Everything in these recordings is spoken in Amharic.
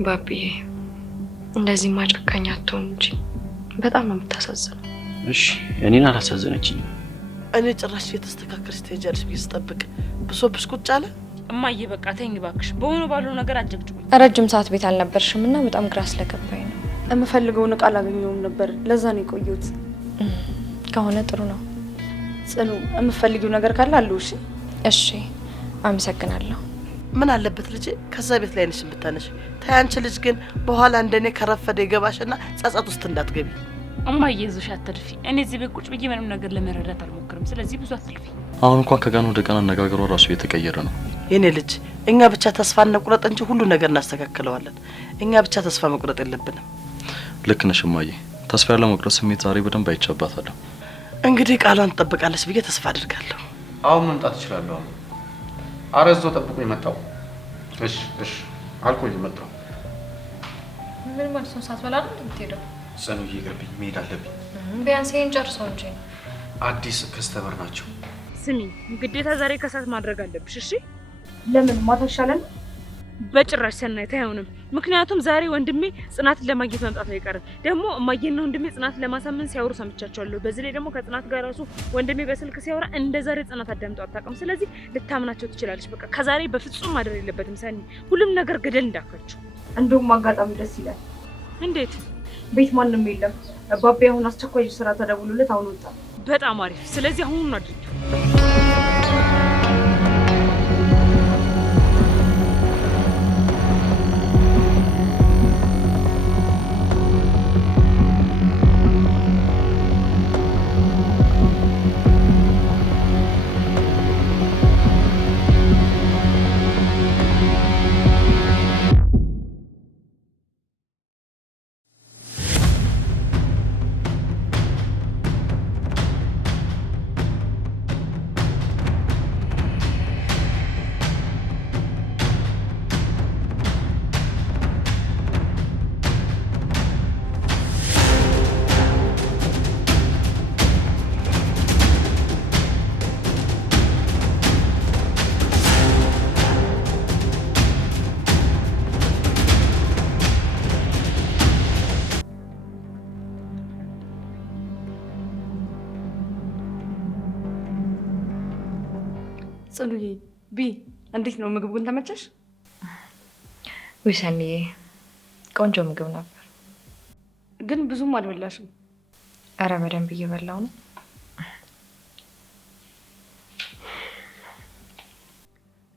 ባቢዬ እንደዚህ ማጨካኝ አትሆን እንጂ በጣም ነው የምታሳዝነው። እሺ እኔን አላሳዘነችኝም። እኔ ጭራሽ የተስተካከለች ትሄጃለሽ ብዬ ስጠብቅ ብሶብሽ ቁጭ አለ። እማዬ በቃ ተይኝ እባክሽ። በሆነ ባለው ነገር አጀግጅጉኝ። ረጅም ሰዓት ቤት አልነበርሽም እና በጣም ግራ ስለገባኝ ነው። የምፈልገውን እቃ አላገኘሁም ነበር፣ ለዛ ነው የቆየሁት። ከሆነ ጥሩ ነው። ጽኑ የምፈልጊው ነገር ካለ አለው። እሺ እሺ አመሰግናለሁ። ምን አለበት ልጄ ከዛ ቤት ላይ ነሽ ብታነሽ። ታያንቺ ልጅ ግን በኋላ እንደኔ ከረፈደ ይገባሽና ጸጸት ውስጥ እንዳትገቢ። እማዬ ይዞሽ አትልፊ። እኔ እዚህ ቤት ቁጭ ብዬ ምንም ነገር ለመረዳት አልሞክርም። ስለዚህ ብዙ አትልፊ። አሁን እንኳን ከቀን ወደ ቀን አነጋገሯ ራሱ እየተቀየረ ነው። የኔ ልጅ እኛ ብቻ ተስፋ እንቁረጥ እንጂ ሁሉ ነገር እናስተካክለዋለን። እኛ ብቻ ተስፋ መቁረጥ የለብንም። ልክ ነሽ እማዬ። ተስፋ ያለ መቁረጥ ስሜት ዛሬ በደንብ አይቻባታለሁ። እንግዲህ ቃሏን ትጠብቃለች ብዬ ተስፋ አድርጋለሁ። አሁን መምጣት እችላለሁ። አረዞ ጠብቁኝ መጣሁ። እሺ አልቆይም መጣሁ። ምን ማለት ነው? ሳትበላ ነው የምትሄደው? ጽኑዬ ይቅርብኝ፣ መሄድ አለብኝ። ቢያንስ ይሄን ጨርሰው እንጂ አዲስ ከስተመር ናቸው። ስሚ ግዴታ ዛሬ ከሰዓት ማድረግ አለብሽ። እሺ ለምን ማታ ይሻላል? በጭራሽ ሰናይት አይሆንም። ምክንያቱም ዛሬ ወንድሜ ጽናትን ለማግኘት መምጣቱ አይቀርም። ደግሞ እማዬና ወንድሜ ጽናትን ለማሳመን ሲያወሩ ሰምቻቸዋለሁ። በዚህ ላይ ደግሞ ከጽናት ጋር ራሱ ወንድሜ በስልክ ሲያወራ እንደ ዛሬ ጽናት አዳምጠው አታውቅም። ስለዚህ ልታምናቸው ትችላለች። በቃ ከዛሬ በፍጹም ማድረግ የለበትም ሰኒ። ሁሉም ነገር ገደል እንዳካችሁ። እንደውም አጋጣሚ ደስ ይላል። እንዴት? ቤት ማንም የለም። ባቢ አሁን አስቸኳይ ስራ ተደውሎለት አሁን ወጣ። በጣም አሪፍ። ስለዚህ አሁን አድርጊ። ጽኑዬ ቢ እንዴት ነው ምግብ ግን ተመቸሽ? ሰኒዬ ቆንጆ ምግብ ነበር፣ ግን ብዙም አልበላሽም። አረ በደንብ እየበላው ነው።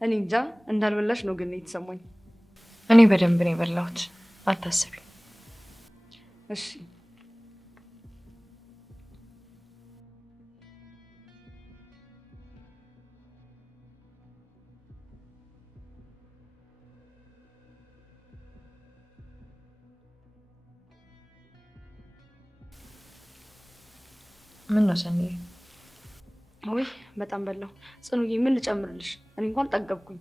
እኔ እንጃ እንዳልበላሽ ነው ግን የተሰማኝ። እኔ በደንብ ነው የበላሁት፣ አታስቢ። እሺ ምን ነው ሰኒዬ? ወይ በጣም በላው። ጽኑዬ ምን ልጨምርልሽ? እኔ እንኳን ጠገብኩኝ።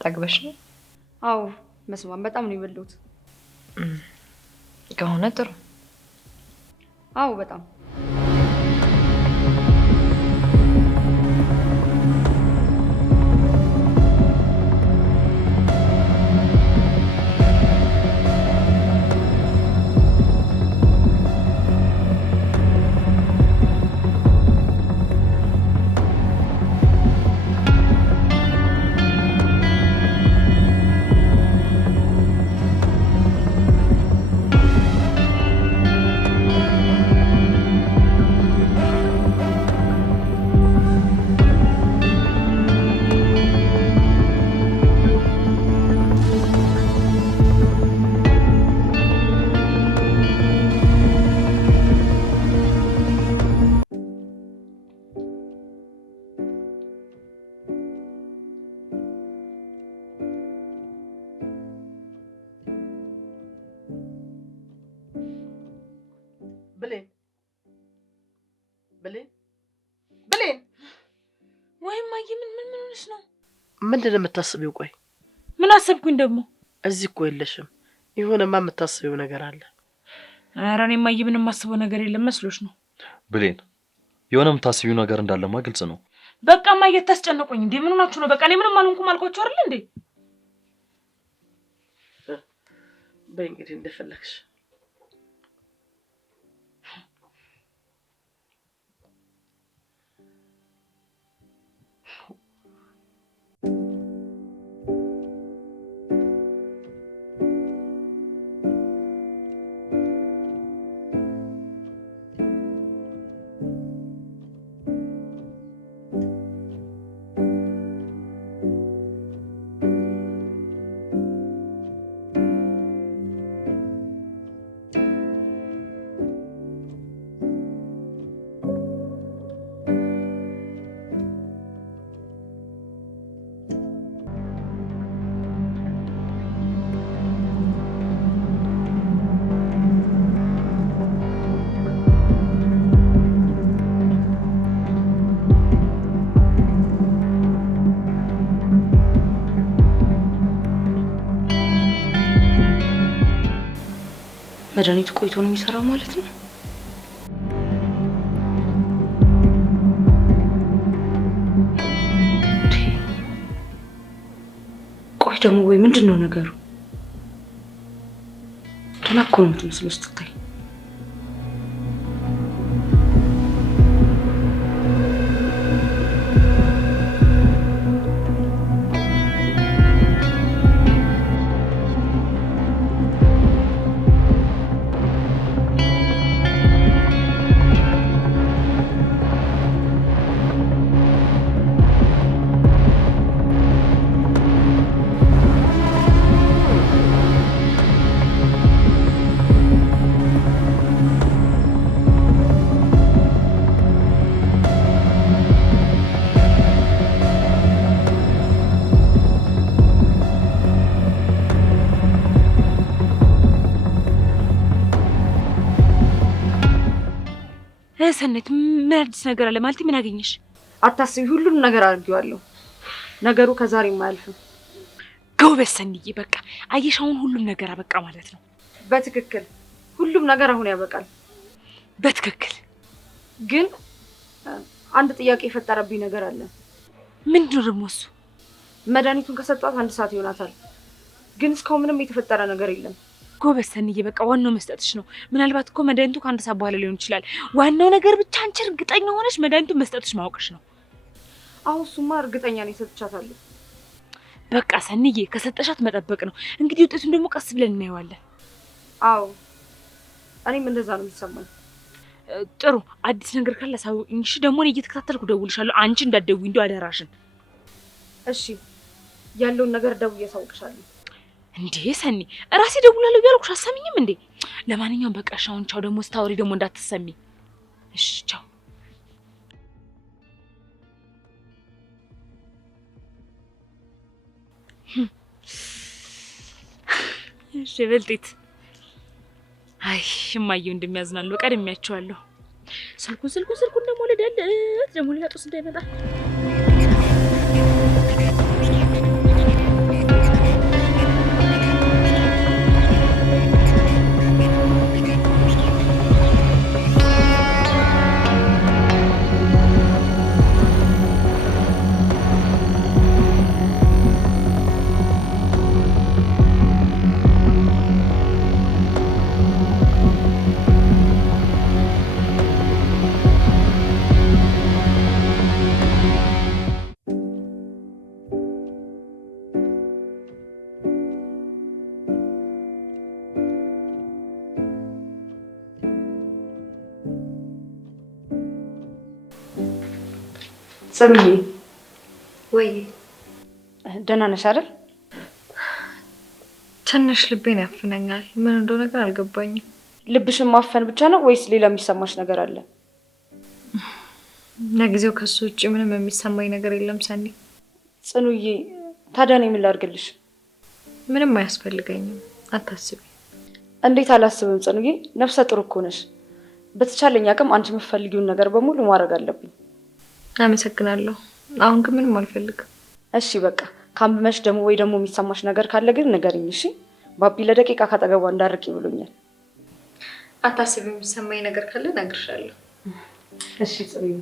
ጠግበሽ ነው? አዎ መስማም በጣም ነው የበላሁት። ከሆነ ጥሩ። አዎ በጣም ብሌን ወይም ማይ ምን ሆነሽ ነው? ምንድን ነው የምታስቢው? ቆይ ምን አሰብኩኝ ደግሞ? እዚህ እኮ የለሽም። ይሁንማ የምታስቢው ነገር አለ። ኧረ እኔ ማይ ምንም የማስበው ነገር የለም መስሎሽ ነው? ብሌን የሆነ የምታስቢው ነገር እንዳለማ ግልጽ ነው። በቃ ማይ ታስጨነቁኝ እንዴ? ምን ሆናችሁ ነው? በቃ እኔ ምንም አልሆንኩም አልኳችሁ አይደል እንዴ? በእንግዲህ እንደፈለግሽ። መድኃኒቱ ቆይቶ ነው የሚሰራው ማለት ነው። ቆይ ደግሞ ወይ ምንድን ነው ነገሩ? ተናኮ ነው የምትመስለው ስትታይ። ሰነት ምን አዲስ ነገር አለ? ማለት ምን አገኘሽ? አታስቢ፣ ሁሉም ነገር አድርጌዋለሁ። ነገሩ ከዛሬም አያልፍም። ጎበዝ ሰንዬ፣ በቃ አየሽ፣ አሁን ሁሉም ነገር አበቃ ማለት ነው። በትክክል ሁሉም ነገር አሁን ያበቃል። በትክክል ግን አንድ ጥያቄ የፈጠረብኝ ነገር አለ። ምንድነው ደግሞ እሱ? መድኃኒቱን ከሰጧት 1 ሰዓት ይሆናታል፣ ግን እስካሁን ምንም የተፈጠረ ነገር የለም። ጎበዝ ሰንዬ፣ በቃ ዋናው መስጠትሽ ነው። ምናልባት እኮ መድኃኒቱ ከ1 ሰዓት በኋላ ሊሆን ይችላል። ዋናው ነገር ብቻ አንቺ እርግጠኛ ሆነሽ መድኃኒቱን መስጠትሽ ማወቅሽ ነው። አሁን እሱማ እርግጠኛ ነኝ ሰጥቻታለሁ። በቃ ሰንዬ፣ ከሰጠሻት መጠበቅ ነው እንግዲህ። ውጤቱን ደግሞ ቀስ ብለን እናየዋለን። አዎ እኔም እንደዛ ነው የሚሰማኝ። ጥሩ፣ አዲስ ነገር ካለ አሳውቂኝ እሺ። ደግሞ እኔ እየተከታተልኩ ደውልሻለሁ። አንቺ እንዳትደውይ እንደው አደራሽን። እሺ፣ ያለውን ነገር ደውዬ አሳውቅሻለሁ። እንዴ ሰኒ፣ እራሴ ደውላለሁ ያልኩሽ አሰሚኝም እንዴ? ለማንኛውም በቃ ሻውን ቻው። ደግሞ ስታወሪ ደግሞ እንዳትሰሚ እሺ? ቻው። እሺ በልጤት። አይ እማዬው እንደሚያዝናሉ ቀድሜያቸዋለሁ። ስልኩን ደግሞ ልደልት ደግሞ ሌላ ጦስ እንዳይመጣ። ጽምዬ፣ ወይ ደህና ነሽ አይደል? ትንሽ ልቤን ያፍነኛል። ምን እንደሆነ ነገር አልገባኝም። ልብሽን ማፈን ብቻ ነው ወይስ ሌላ የሚሰማሽ ነገር አለ? ለጊዜው ከሱ ውጭ ምንም የሚሰማኝ ነገር የለም ሰኒ። ጽኑዬ፣ ታዲያ እኔ ምን ላድርግልሽ? ምንም አያስፈልገኝም፣ አታስቢ። እንዴት አላስብም ጽኑዬ? ነፍሰ ጡር እኮ ነሽ። በተቻለኝ አቅም አንቺ የምትፈልጊውን ነገር በሙሉ ማድረግ አለብኝ። አመሰግናለሁ። አሁን ግን ምንም አልፈልግም። እሺ በቃ ካመመሽ ደግሞ ወይ ደግሞ የሚሰማሽ ነገር ካለ ግን ንገሪኝ እሺ? ባቢ ለደቂቃ ካጠገቧ እንዳርቂ ብሎኛል። አታስቢ፣ የሚሰማኝ ነገር ካለ እነግርሻለሁ። እሺ ጽኑዬ።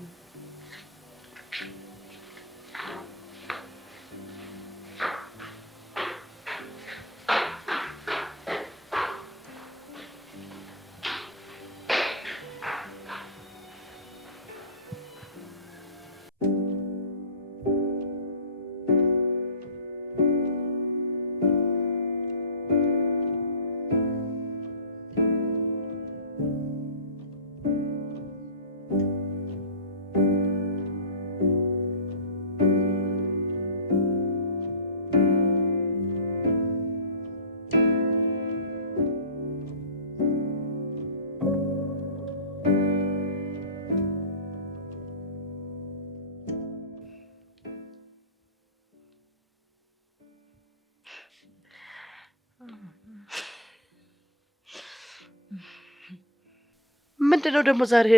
ምንድነው ደግሞ ዛሬ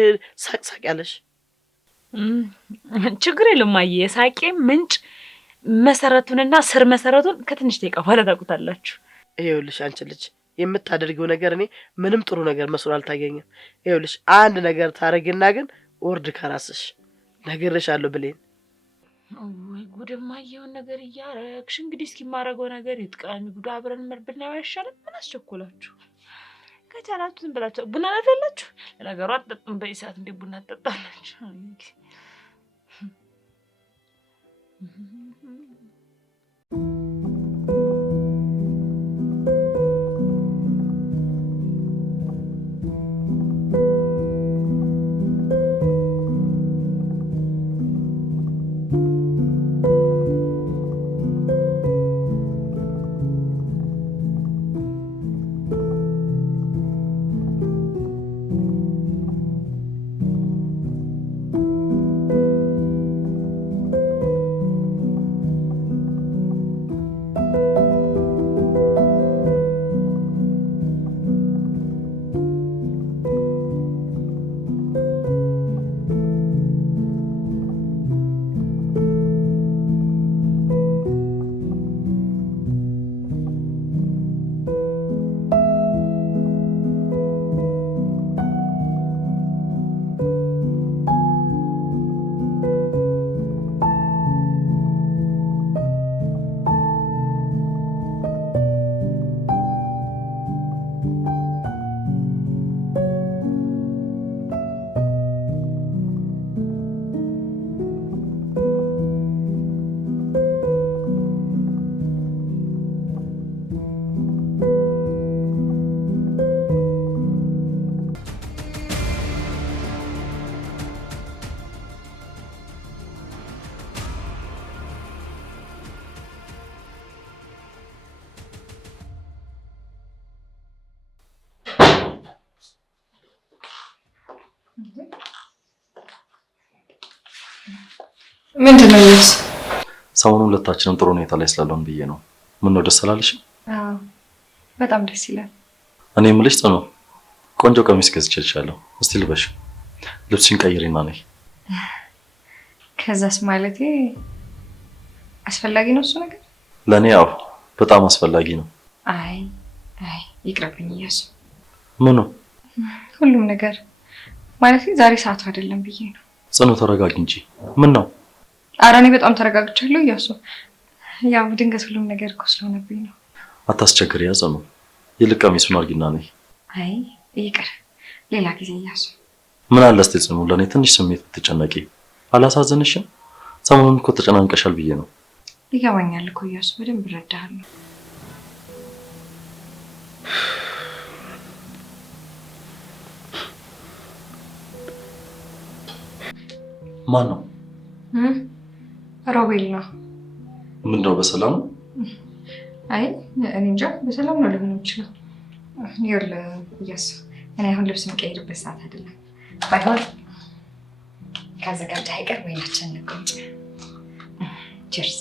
ሳቅሳቅ ያለሽ? ችግር የለም እማዬ። የሳቄ ምንጭ መሰረቱንና ስር መሰረቱን ከትንሽ ደቂቃ በኋላ ታውቁታላችሁ። ይኸውልሽ አንቺ ልጅ የምታደርጊው ነገር እኔ ምንም ጥሩ ነገር መስሎ አልታየኝም። ይኸውልሽ አንድ ነገር ታረጊና ግን ወርድ ከራስሽ ነግሬሻለሁ ብሌን። ወይ ጉድ እማዬ! የሆነ ነገር እያረግሽ እንግዲህ እስኪ የማደርገው ነገር ይጥቀም። ጉድ አብረን ብናየው አይሻልም? ምን አስቸኮላችሁ? ከቻላችሁ ዝም ብላችሁ ቡና ላፈላችሁ። ለነገሩ አትጠጡም በዚህ ሰዓት እንዴ ቡና ትጠጣላችሁ? ምንድነው? ሰሞኑን ሁለታችንም ጥሩ ሁኔታ ላይ ስላለውን ብዬ ነው። ምን ነው ደስ አላለሽ? አዎ በጣም ደስ ይላል። እኔ የምልሽ ጽኑ፣ ቆንጆ ቀሚስ ገዝቼልሻለሁ። እስቲ ልበሽ። ልብስሽን ቀይሪና ነይ። ከዛስ ማለቴ አስፈላጊ ነው እሱ ነገር? ለእኔ ያው በጣም አስፈላጊ ነው። አይ ይቅርብኝ እያሱ። ምኑ? ሁሉም ነገር ማለቴ ዛሬ ሰዓቱ አይደለም ብዬ ነው። ጽኑ ተረጋጊ እንጂ። ምን ነው? ኧረ እኔ በጣም ተረጋግቻለሁ እያሱ። ያው ድንገት ሁሉም ነገር እኮ ስለሆነብኝ ነው። አታስቸግሪ ያ ጽኑ። ይልቅ ቀሚሱን አድርጊና ነይ። አይ ይቅር፣ ሌላ ጊዜ እያሱ። ምን አለ እስቲ ጽኑ ለእኔ ትንሽ ስሜት ብትጨነቂ አላሳዝንሽም? ሰሞኑን እኮ ተጨናንቀሻል ብዬ ነው። ይገባኛል እኮ እያሱ፣ በደንብ እረዳሃለሁ። ማን ነው? ሮቤል ነው። ምንድነው? በሰላም ነው? አይ እኔ እንጃ፣ በሰላም ነው ሊሆን ይችላል። ይኸውልህ እያሱ፣ እኔ አሁን ልብስ የምቀይርበት ሰዓት አይደለም። ባይሆን ካዘጋጀ አይቀር ወይናችን እንቆንጭ። ቺርስ።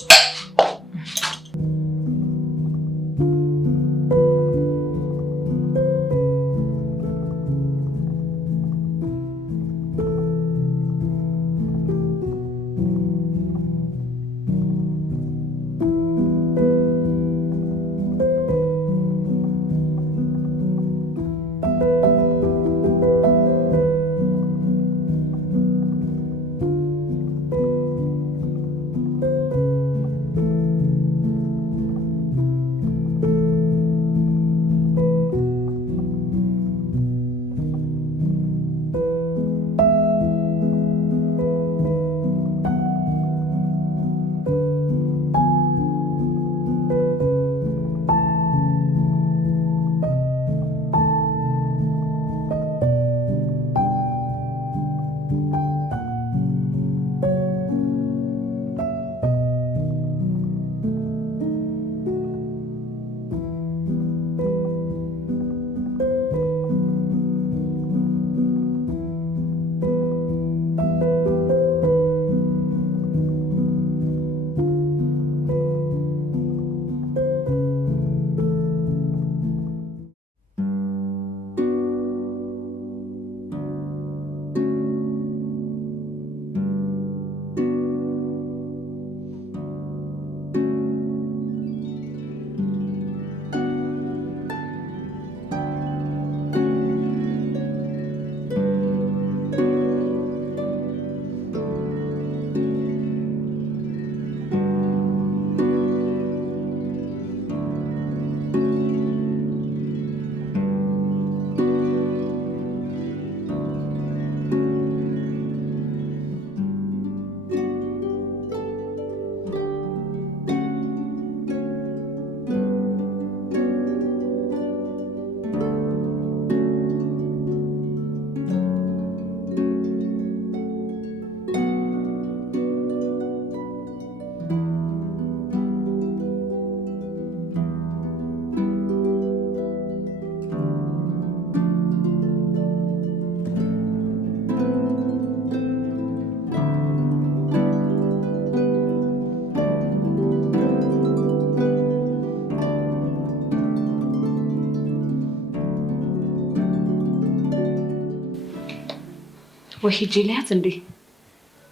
ወይ ሂጂ ልያት እንዴ?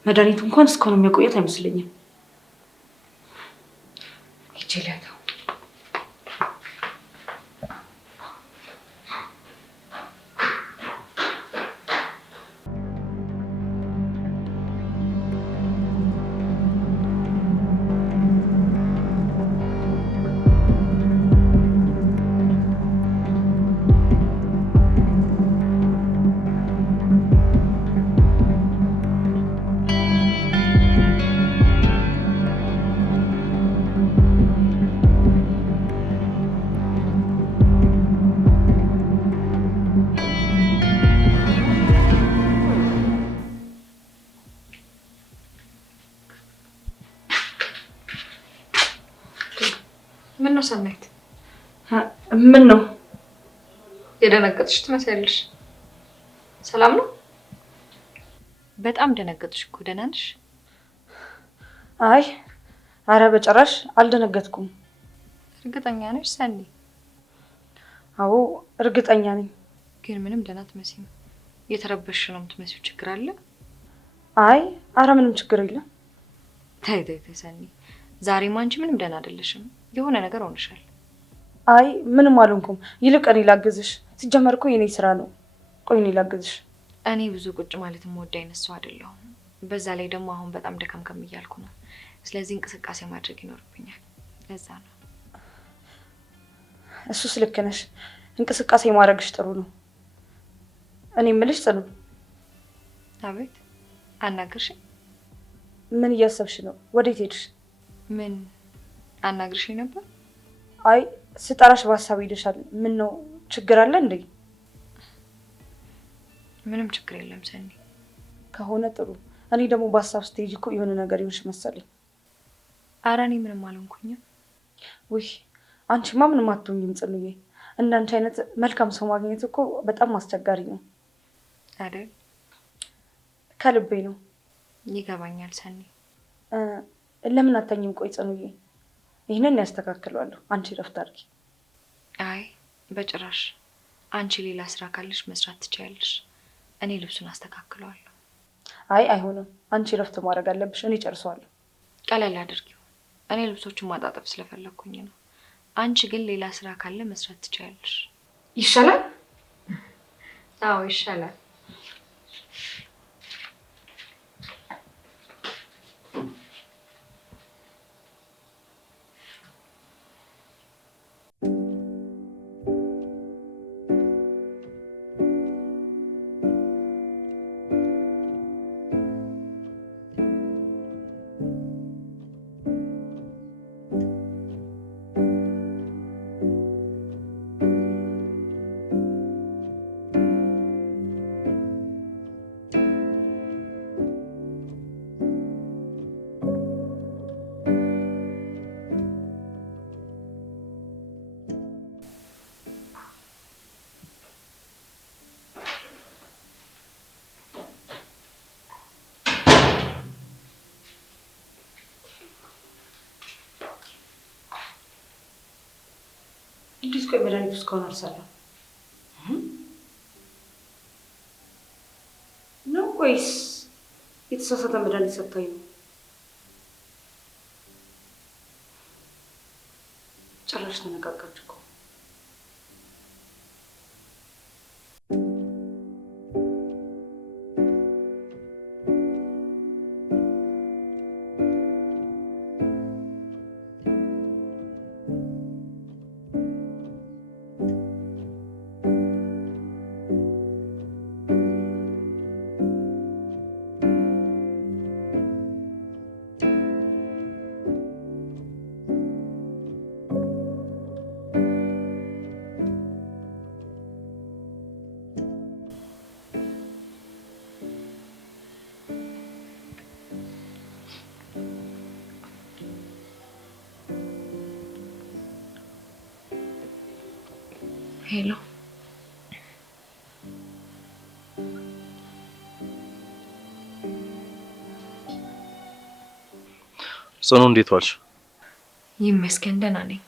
መድኃኒቱ እንኳን እስካሁን የሚያቆየት አይመስለኝም። ሂጂ ልያት። ምን ነው ሰናይት? ምን ነው የደነገጥሽ ትመስያለሽ። ሰላም ነው? በጣም ደነገጥሽ እኮ። ደህና ነሽ? አይ አረ በጭራሽ አልደነገጥኩም። እርግጠኛ ነሽ ሰኒ? አዎ እርግጠኛ ነኝ። ግን ምንም ደህና አትመስይም። የተረበሽ ነው የምትመስይው። ችግር አለ? አይ አረ ምንም ችግር የለም። ተይ ተይ ተይ ሰኒ፣ ዛሬማ አንቺ ምንም ደህና አይደለሽም። የሆነ ነገር ሆነሻል። አይ ምንም አልሆንኩም። ይልቅ እኔ ላግዝሽ። ሲጀመር እኮ የኔ ስራ ነው። ቆይ እኔ ላግዝሽ። እኔ ብዙ ቁጭ ማለት የምወድ አይነት ሰው አይደለሁም። በዛ ላይ ደግሞ አሁን በጣም ደከምከም እያልኩ ነው። ስለዚህ እንቅስቃሴ ማድረግ ይኖርብኛል። ለዛ ነው። እሱስ ልክ ነሽ። እንቅስቃሴ ማድረግሽ ጥሩ ነው። እኔ የምልሽ ጽኑ። አቤት። አናግርሽ? ምን እያሰብሽ ነው? ወዴት ሄድሽ? ምን አናግርሽ ነበር? አይ ስጠራሽ በሀሳብ ሄደሻል። ምን ነው ችግር አለ እንዴ? ምንም ችግር የለም ሰኒ። ከሆነ ጥሩ። እኔ ደግሞ በሀሳብ ስትሄጂ እኮ የሆነ ነገር ይሆንሽ መሰለኝ። ኧረ እኔ ምንም አልሆንኩኝም። ውይ አንቺማ ምንም አትሆኝም ጽኑዬ። እንዳንቺ አይነት መልካም ሰው ማግኘት እኮ በጣም አስቸጋሪ ነው አይደል? ከልቤ ነው። ይገባኛል ሰኒ። ለምን አተኝም? ቆይ ጽኑዬ ይህንን ያስተካክለዋለሁ። አንቺ ረፍት አድርጊ። አይ በጭራሽ። አንቺ ሌላ ስራ ካለሽ መስራት ትችያለሽ። እኔ ልብሱን አስተካክለዋለሁ። አይ አይሆንም። አንቺ ረፍት ማድረግ አለብሽ። እኔ ጨርሰዋለሁ። ቀለል አድርጊው። እኔ ልብሶቹን ማጣጠብ ስለፈለኩኝ ነው። አንቺ ግን ሌላ ስራ ካለ መስራት ትችያለሽ። ይሻላል? አዎ ይሻላል። እንዴት ቆይ መድኃኒቱ እስካሁን አልሰራም ነው ወይስ የተሳሳተ መድኃኒት ሰጥታኝ ነው? ጭራሽ ተነቃቃች እኮ። ሄሎ ጽኑ፣ እንዴት ዋልሽ? ይመስገን ደህና ነኝ።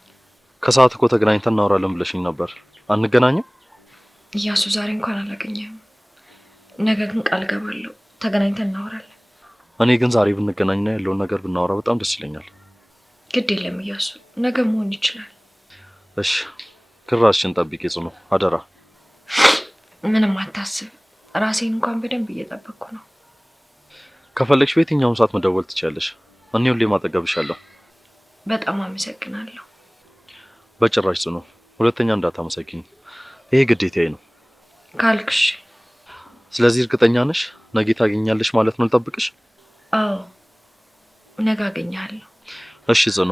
ከሰዓት እኮ ተገናኝተን እናወራለን ብለሽኝ ነበር። አንገናኝም? እያሱ ዛሬ እንኳን አላገኘህም። ነገ ግን ቃል ገባለሁ ተገናኝተን እናወራለን። እኔ ግን ዛሬ ብንገናኝና ያለውን ነገር ብናወራ በጣም ደስ ይለኛል። ግድ የለም እያሱ፣ ነገ መሆን ይችላል። እሺ ክራሽን ጠብቂ ጽኑ፣ አደራ። ምንም አታስብ፣ ራሴን እንኳን በደንብ እየጠበቅኩ ነው። ከፈለግሽ በየትኛውም ሰዓት መደወል ትችያለሽ። እኔ ሁሌም አጠገብሻለሁ። በጣም አመሰግናለሁ። በጭራሽ ጽኑ፣ ሁለተኛ እንዳታመሰግኝ። ይሄ ግዴታዬ ነው ካልክሽ። ስለዚህ እርግጠኛ ነሽ ነገ ታገኛለሽ ማለት ነው? ልጠብቅሽ? አዎ ነገ አገኛለሁ። እሺ ጽኑ፣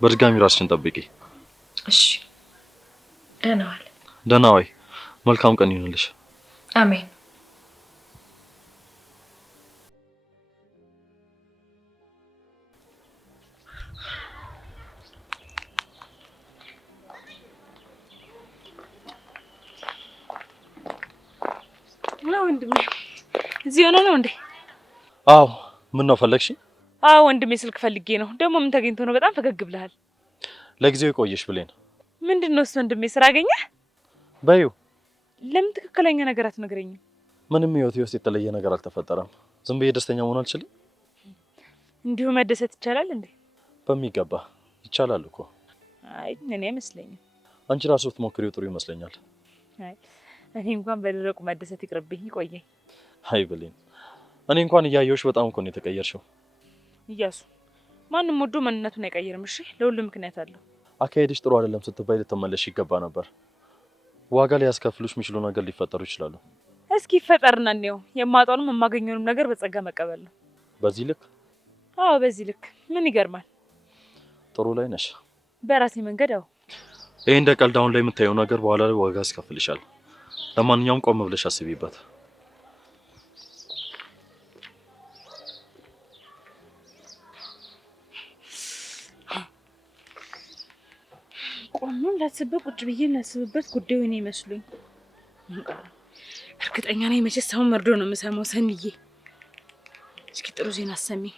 በድጋሚ ራስሽን ጠብቂ። እሺ ደህና ዋል። ደህና ዋይ። መልካም ቀን ይሁንልሽ። አሜን። ወንድሜ እዚህ ሆነ ነው እንዴ? አዎ። ምን ነው ፈለግሽ? አዎ ወንድሜ ስልክ ፈልጌ ነው። ደግሞ ምን ተገኝቶ ነው? በጣም ፈገግ ብለሃል። ለጊዜው ቆየሽ ብሌን። ምንድነው እሱ? ወንድሜ ስራ አገኘህ? በይው። ለምን ትክክለኛ ነገር አትነግረኝም? ምንም ህይወቴ ውስጥ የተለየ ነገር አልተፈጠረም። ዝም ብዬ ደስተኛ መሆን አልችልም? እንዲሁ መደሰት ይቻላል እንዴ? በሚገባ ይቻላል እኮ። አይ እኔ አይመስለኝም። አንቺ ራስሽ ብትሞክሪው ጥሩ ይመስለኛል። አይ እኔ እንኳን በደረቁ መደሰት ይቅርብኝ፣ ይቆየኝ። አይ ብሌን፣ እኔ እንኳን እያየሁሽ በጣም እኮ ነው የተቀየርሽው። እያሱ ማንም ወዶ ማንነቱን አይቀይርም። እሺ ለሁሉ ምክንያት አለው። አካሄድሽ ጥሩ አይደለም ስትባይ ልትመለሽ ይገባ ነበር። ዋጋ ሊያስከፍሉሽ የሚችሉ ነገር ሊፈጠሩ ይችላሉ። እስኪ ይፈጠርና እንየው። የማጣውንም የማገኘውንም ነገር በጸጋ መቀበል ነው። በዚህ ልክ? አዎ በዚህ ልክ። ምን ይገርማል? ጥሩ ላይ ነሽ። በራሴ መንገድ። አዎ ይሄ እንደ ቀልድ አሁን ላይ የምታየው ነገር በኋላ ላይ ዋጋ ያስከፍልሻል። ለማንኛውም ቆም ብለሽ አስቢበት። ቆም ላስብበት፣ ቁጭ ብዬ ላስብበት። ጉዳዩ እኔ ይመስሉኝ። እርግጠኛ ነኝ መቼስ ሰው መርዶ ነው የምሰማው። ሰንዬ እስኪ ጥሩ ዜና አሰሚኝ።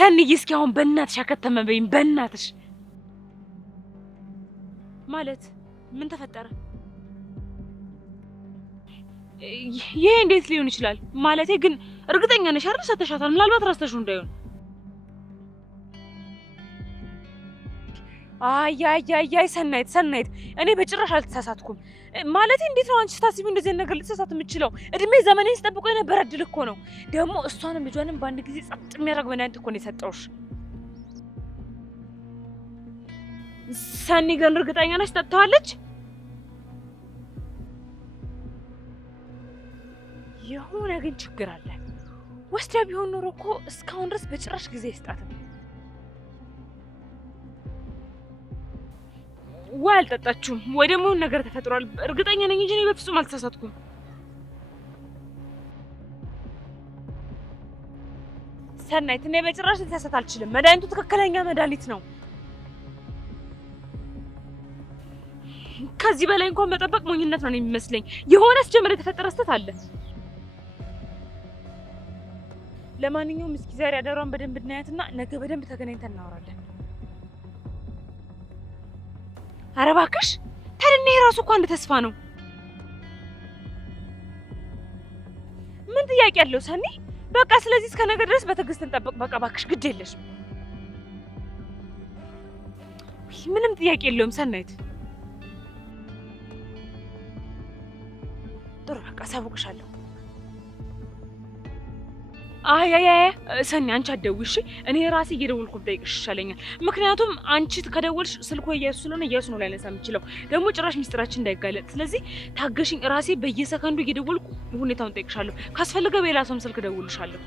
ሰንዬ እስኪ አሁን በእናትሽ አከተመበኝ። በእናትሽ ማለት ምን ተፈጠረ? ይሄ እንዴት ሊሆን ይችላል? ማለቴ ግን እርግጠኛ ነሽ አይደል? ሰተሻታል። ምናልባት ረስተሽው እንዳይሆን። አይ ሰናይት፣ እኔ በጭራሽ አልተሳሳትኩም። ማለቴ እንዴት ነው አንቺ ስታስቢ እንደዚህ ነገር ልትሳሳት የምችለው? እድሜ ዘመኔን ስጠብቆ የነበረ እድል እኮ ነው። ደግሞ እሷንም ልጇንም በአንድ ጊዜ ጸጥ የሚያደርግ መድኃኒት እኮ ነው የሰጠውሽ። ሰኒ ግን እርግጠኛ ነሽ ጠጥተዋለች? የሆነ ግን ችግር አለ። ወስዳ ቢሆን ኖሮ እኮ እስካሁን ድረስ በጭራሽ ጊዜ አይስጣትም። ወይ አልጠጣችሁም ወይ ደግሞ ነገር ተፈጥሯል። እርግጠኛ ነኝ እንጂ እኔ በፍጹም አልተሳሳትኩም። ሰናይት፣ እኔ በጭራሽ ልተሳሳት አልችልም። መድኃኒቱ ትክክለኛ መድኃኒት ነው። ከዚህ በላይ እንኳን መጠበቅ ሞኝነት ነው የሚመስለኝ። የሆነ አስጀምር የተፈጠረ ስህተት አለ። ለማንኛውም እስኪ ዛሬ አዳሯን በደንብ እናያትና ነገ በደንብ ተገናኝተን እናወራለን። ኧረ እባክሽ ታድያ ይሄ ራሱ እኮ አንድ ተስፋ ነው። ጥያቄ አለው ሰኒ? በቃ ስለዚህ እስከ ነገ ድረስ በትዕግስት እንጠብቅ። በቃ እባክሽ ግድ የለሽም። ምንም ጥያቄ የለውም ሰናይት። ጥሩ በቃ አሳውቅሻለሁ። አይ ሰኒ አንቺ አትደውይ እሺ። እኔ ራሴ እየደወልኩ ብጠይቅሽ ይሻለኛል። ምክንያቱም አንቺ ከደወልሽ ስልኩ የእሱ ስለሆነ የእሱ ነው ላይነሳ የምችለው፣ ደግሞ ጭራሽ ሚስጥራችን እንዳይጋለጥ። ስለዚህ ታገሽኝ። ራሴ በየሰከንዱ እየደወልኩ ሁኔታውን ጠይቅሻለሁ። ካስፈልገ በሌላ ሰውም ስልክ ደውልሻለሁ።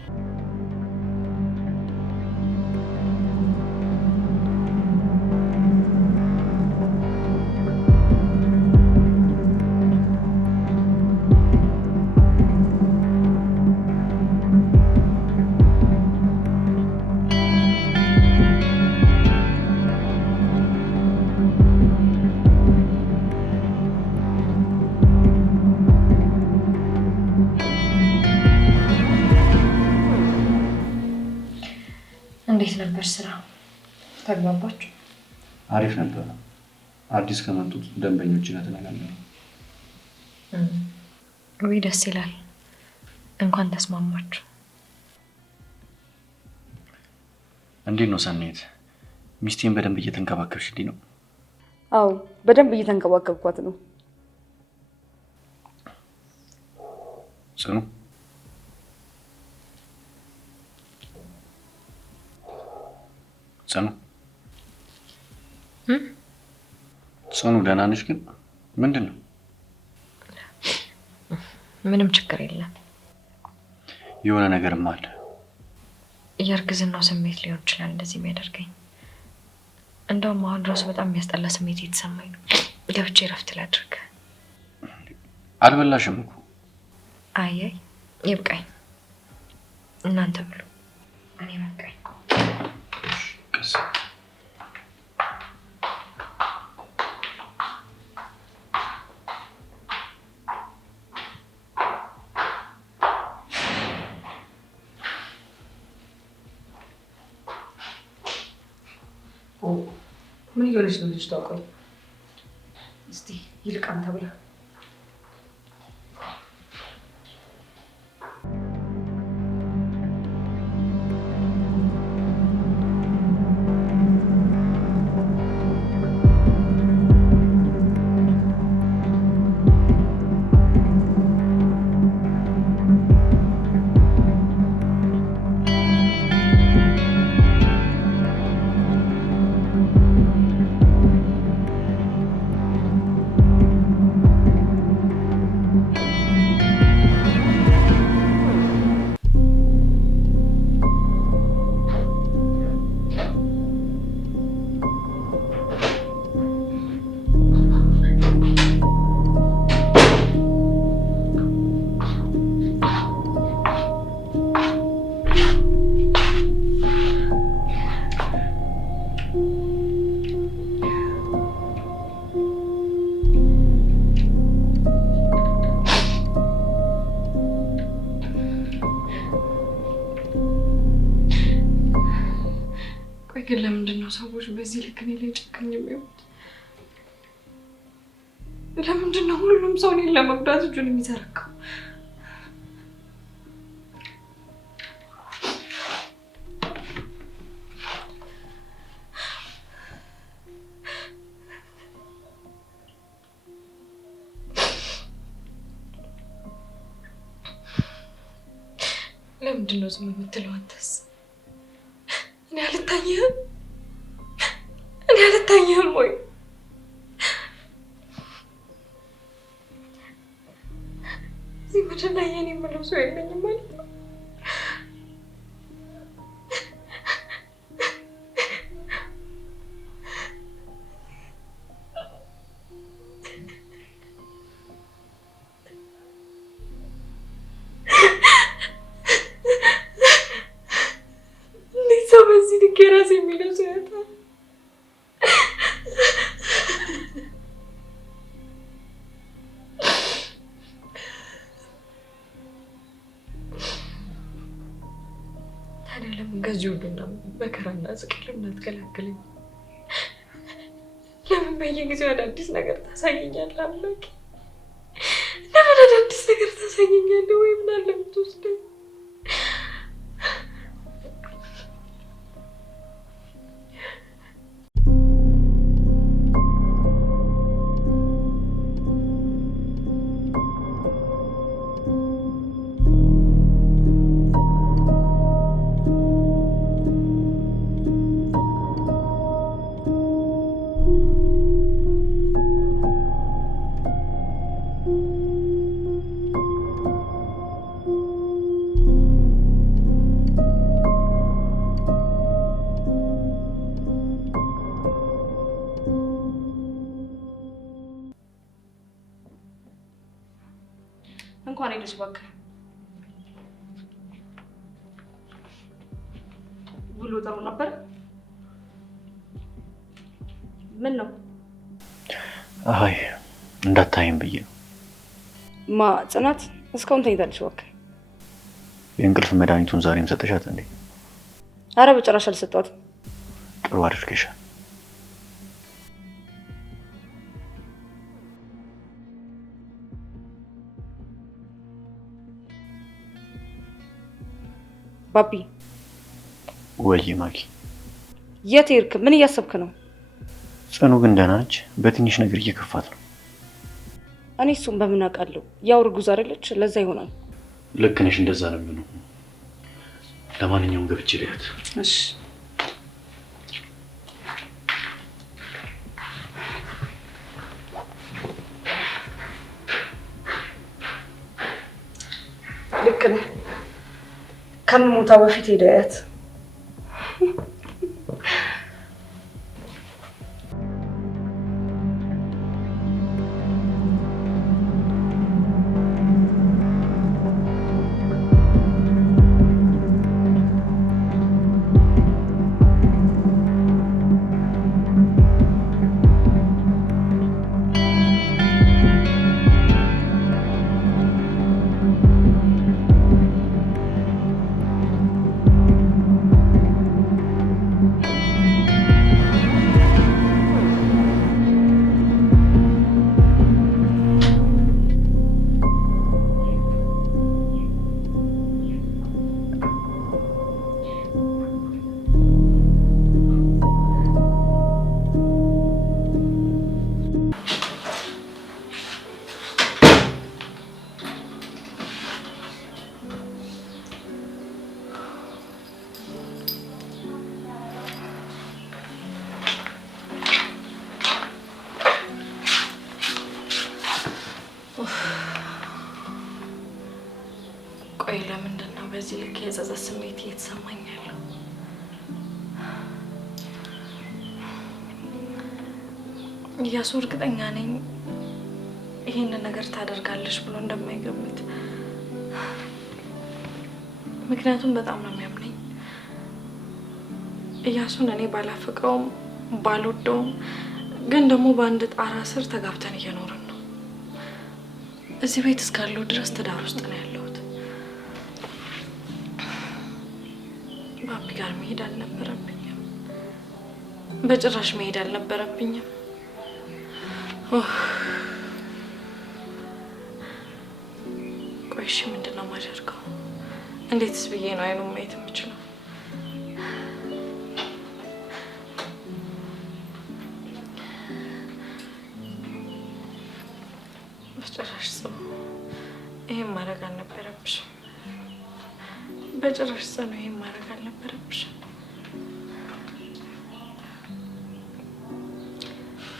እንዴት ነበር ስራ? ተግባባችሁ? አሪፍ ነበር። አዲስ ከመጡት ደንበኞች ጋር ተነጋገርን። ወይ ደስ ይላል። እንኳን ተስማማችሁ። እንዴት ነው ሰኔት? ሚስቴን በደንብ እየተንከባከብሽልኝ ነው? አዎ በደንብ እየተንከባከብኳት ነው። ጽኑ ጽኑ ደህና ነሽ? ግን ምንድን ነው? ምንም ችግር የለም። የሆነ ነገርም አለ። የእርግዝናው ስሜት ሊሆን ይችላል እንደዚህ የሚያደርገኝ። እንደውም አሁን ራሱ በጣም የሚያስጠላ ስሜት እየተሰማኝ ነው። ገብቼ እረፍት ላድርግ። አልበላሽም እኮ። አይ ይብቃኝ። እናንተ ብሉ። እኔ በቃኝ። ቀስ ምን እየሆነች ነው ልጅ? ታውቀው እስቲ ይልቃም ተብላ ግን ለምንድን ነው ሰዎች በዚህ ልክ እኔ ላይ ጨክኝ የሚሆኑት? ለምንድን ነው ሁሉም ሰው እኔን ለመጉዳት እጁን የሚዘረጋው? ለምንድን ነው ዝም የምትለው አንተስ? እኔ አልታየህም ወይ? እዚህ ምድር ላይ የኔ የምለው ሰው የለኝም ማለት ነው? እንዴት ሰው በዚህ ልክ የራሴ የሚለው ሰው ያጣል? ታዲያ ለምን ከዚህ ሁሉና መከራና ስቃይ ለምን አትገላግለኝ? ለምን በየጊዜው አዳዲስ ነገር ታሳየኛለህ? አምላኬ ለምን አዳዲስ አዲስ ነገር ታሳየኛለህ ወይ? ምን አለ ብትወስደኝ? እንኳን ሄደሽ እባክህ። ውሎ ጥሩ ነበር? ምን ነው? አይ እንዳታይም ብዬ ነው። ማ ጽናት እስካሁን ተኝታለች እባክህ። የእንቅልፍ መድኃኒቱን ዛሬም ሰጠሻት እንዴ? አረ በጭራሽ አልሰጧትም። ጥሩ አድርገሻል። ባቢ ወይ ማኪ፣ የት ሄድክ? ምን እያሰብክ ነው? ጽኑ ግን ደህና ነች። በትንሽ ነገር እየከፋት ነው። እኔ እሱን በምን አውቃለሁ? ያው እርጉዝ አይደለች፣ ለዛ ይሆናል። ልክ ነሽ፣ እንደዛ ነው የሚሆነው። ለማንኛውም ገብቼ ልያት። እሺ ልክ ነህ። ከመሞቷ በፊት ሄደያት። ቆይ ለምንድን ነው በዚህ ልክ የጸጸት ስሜት እየተሰማኝ ያለው? እያሱ እርግጠኛ ነኝ ይሄንን ነገር ታደርጋለች ብሎ እንደማይገምት። ምክንያቱም በጣም ነው የሚያምነኝ። እያሱን እኔ ባላፈቅረውም ባልወደውም ግን ደግሞ በአንድ ጣራ ስር ተጋብተን እየኖርን ነው። እዚህ ቤት እስካለው ድረስ ትዳር ውስጥ ነው ያለሁት። ባቢ ጋር መሄድ አልነበረብኝም። በጭራሽ መሄድ አልነበረብኝም። ቆይ እሺ ምንድን ነው የማደርገው? እንዴትስ ብዬ ነው አይኑን ማየት የምችለው? በጭራሽ ጽኑ፣ ይሄን ማድረግ አልነበረብሽም። በጭራሽ ጽኑ፣ ይሄን ማድረግ አልነበረብሽም።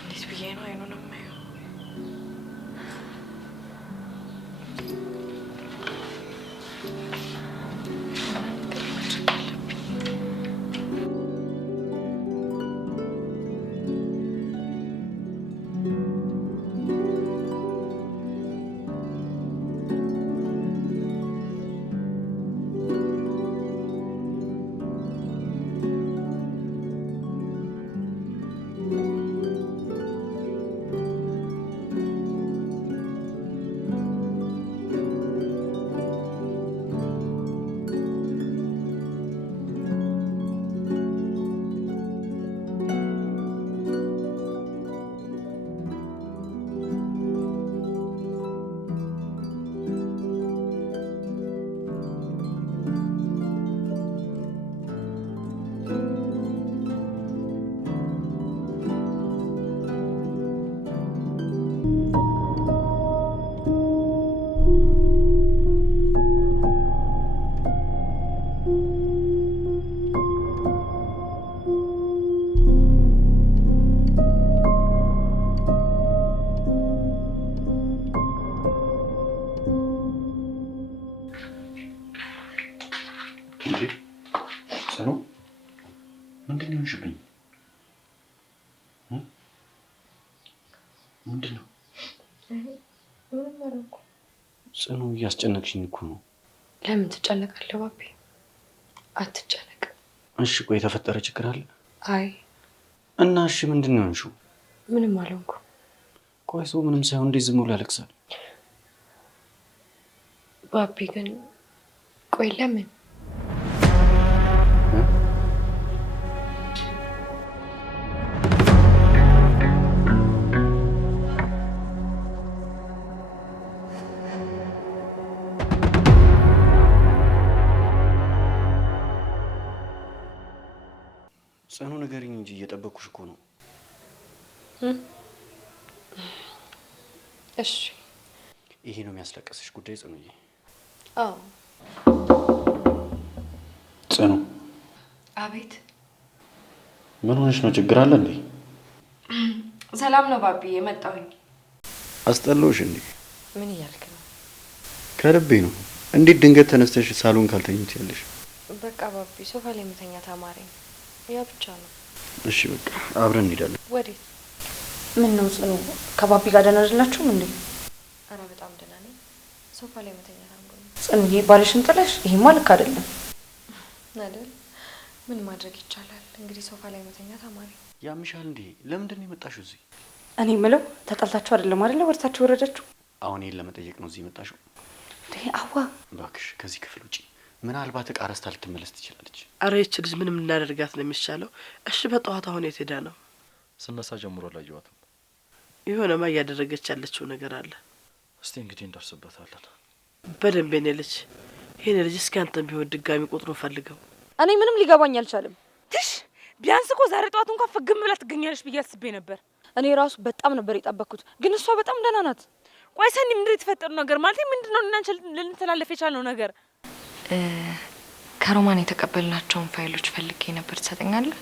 እንዴት ብዬ ነው አይኑን የማየው? ሆንሽብኝ? ምንድን ነው? ጽኑ እያስጨነቅሽኝ እኮ ነው። ለምን ትጨነቃለህ ባቢ? አትጨነቅ። እሺ ቆይ የተፈጠረ ችግር አለ? አይ እና እሺ ምንድን ነው እንሹ? ምንም አልሆንኩም። ቆይ ሰው ምንም ሳይሆን እንዴት ዝም ብሎ ያለቅሳል? ባቢ ግን ቆይ ለምን? ጽኑ ንገሪኝ እንጂ እየጠበኩሽ እኮ ነው። እሺ ይሄ ነው የሚያስለቅስሽ ጉዳይ ጽኑዬ? አዎ። ጽኑ። አቤት። ምን ሆነሽ ነው? ችግር አለ እንዴ? ሰላም ነው ባቢ፣ የመጣሁኝ። አስጠላሁሽ እንዴ? ምን እያልክ ነው? ከልቤ ነው። እንዴት ድንገት ተነስተሽ ሳሎን ካልተኝት ያለሽ? በቃ ባቢ ሶፋ ላይ መተኛ ተማረኝ። ያ ብቻ ነው። እሺ በቃ አብረን እንሄዳለን። ወዴት? ምን ነው ጽኑ፣ ከባቢ ጋር ደህና አይደላችሁም እንዴ? ኧረ በጣም ደህና ነኝ። ሶፋ ላይ መተኛ ታምሮኝ። ጽኑዬ ባልሽን ጥለሽ ይሄማ ልክ አይደለም አይደል? ምን ማድረግ ይቻላል እንግዲህ ሶፋ ላይ መተኛ ተማረኝ። ያምሻል እንዴ? ለምንድን ነው የመጣሽው እዚህ? እኔ ምለው ተጣልታችሁ አይደለም አይደለ ወርታችሁ ወረዳችሁ? አሁን ይሄን ለመጠየቅ ነው እዚህ የመጣሽው? አዋ እባክሽ ከዚህ ክፍል ውጪ። ምናልባት እቃ ረስታ ልትመለስ ትችላለች። አረ ይች ልጅ ምንም እናደርጋት ነው የሚሻለው? እሺ በጠዋት አሁን የት ሄዳ ነው? ስነሳ ጀምሮ አላየኋትም። የሆነማ እያደረገች ያለችው ነገር አለ። እስቲ እንግዲህ እንደርስበታለን። በደንብ የኔ ልጅ፣ ይሄን ልጅ እስኪ አንተም ቢሆን ድጋሚ ቁጥሩን ፈልገው። እኔ ምንም ሊገባኝ አልቻለም። ትሽ ቢያንስ እኮ ዛሬ ጠዋት እንኳን ፍግም ብላ ትገኛለች ብዬ አስቤ ነበር። እኔ ራሱ በጣም ነበር የጠበቅኩት፣ ግን እሷ በጣም ደህና ናት። ቆይ ሰኒ፣ ምንድን የተፈጠሩ ነገር ማለት ምንድን ነው? እናንተ ልንተላለፍ የቻልነው ነገር? ከሮማን የተቀበልናቸውን ፋይሎች ፈልጌ ነበር። ትሰጠኛለህ?